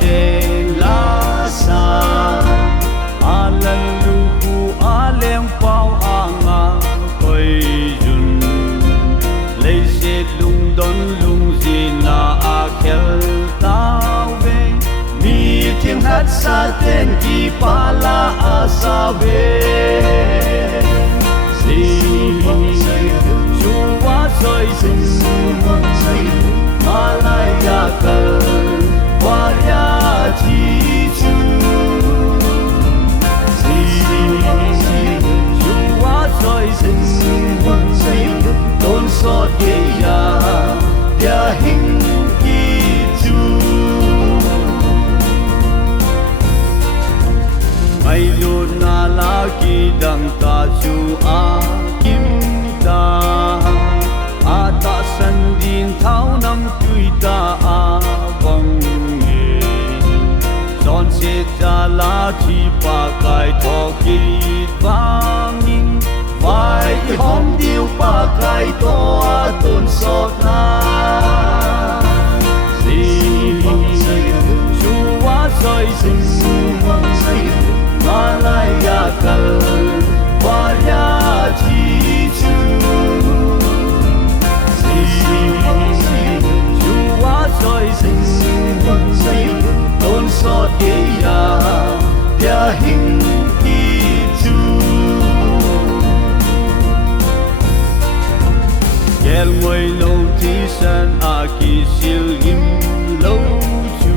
te la sa alan luku alem pau anga koi jun lấy se lung don lung zina akhel tao ve mi thiên hát sa ten ki pala asa ve si chuwa soi sin malaya kal Warya chi chu si chuwa soi sin don sot ye ya hing ki chu mai lu na la ki dang ta chu a kim ta a ta san din thao nam tui ta a vong son se ta la chi pa kai tho ki vang in vai hom diu pa kai to a ton sot na si chu wa soi sin malaya kal wa ya chi chu si chu wa soi sin don sot ye ya hing ki chu gel moi lo ti san a ki sil im lo chu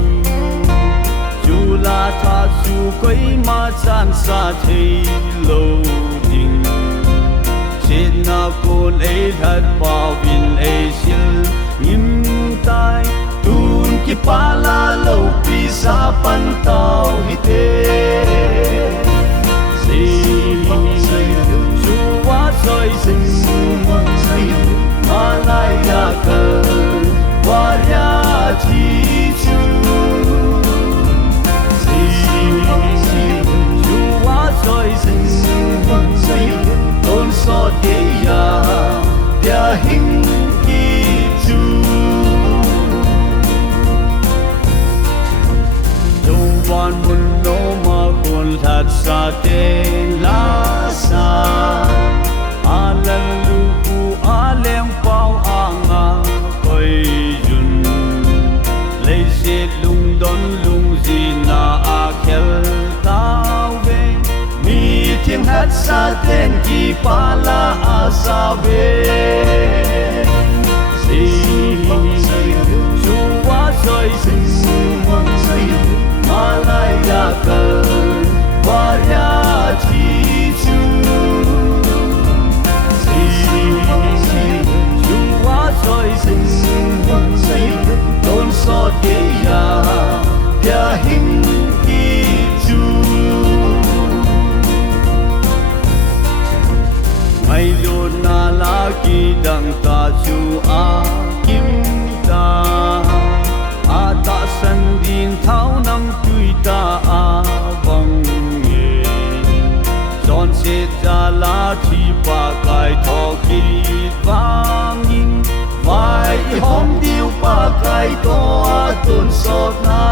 chu la tha chu koi ma chan sa thei lo ding sin na kon e that pa vin e sil im tai tun ki pala lo pi sa pan tao hi te si chu wa soi sin malaya kal wa ya chi chu si chu wa soi sin don sot ye ya hing ki chu Wan mun no ma kun that sa te la sa alan luku alem pau anga koi jun lấy se lung don lung zina akhel tao ve mi thiên hát sa ten ki pala asa ve si chu wa soi sin malaya kal warya chi chu si chuwa soi sin don sot ye ya hing ki chu mai lo na la ki dang ta chu a kim ta a ta san din thao nam tui ta a vong ye son se ta la chi pa kai tho ki vang in vai hom diu pa kai to a ton sot na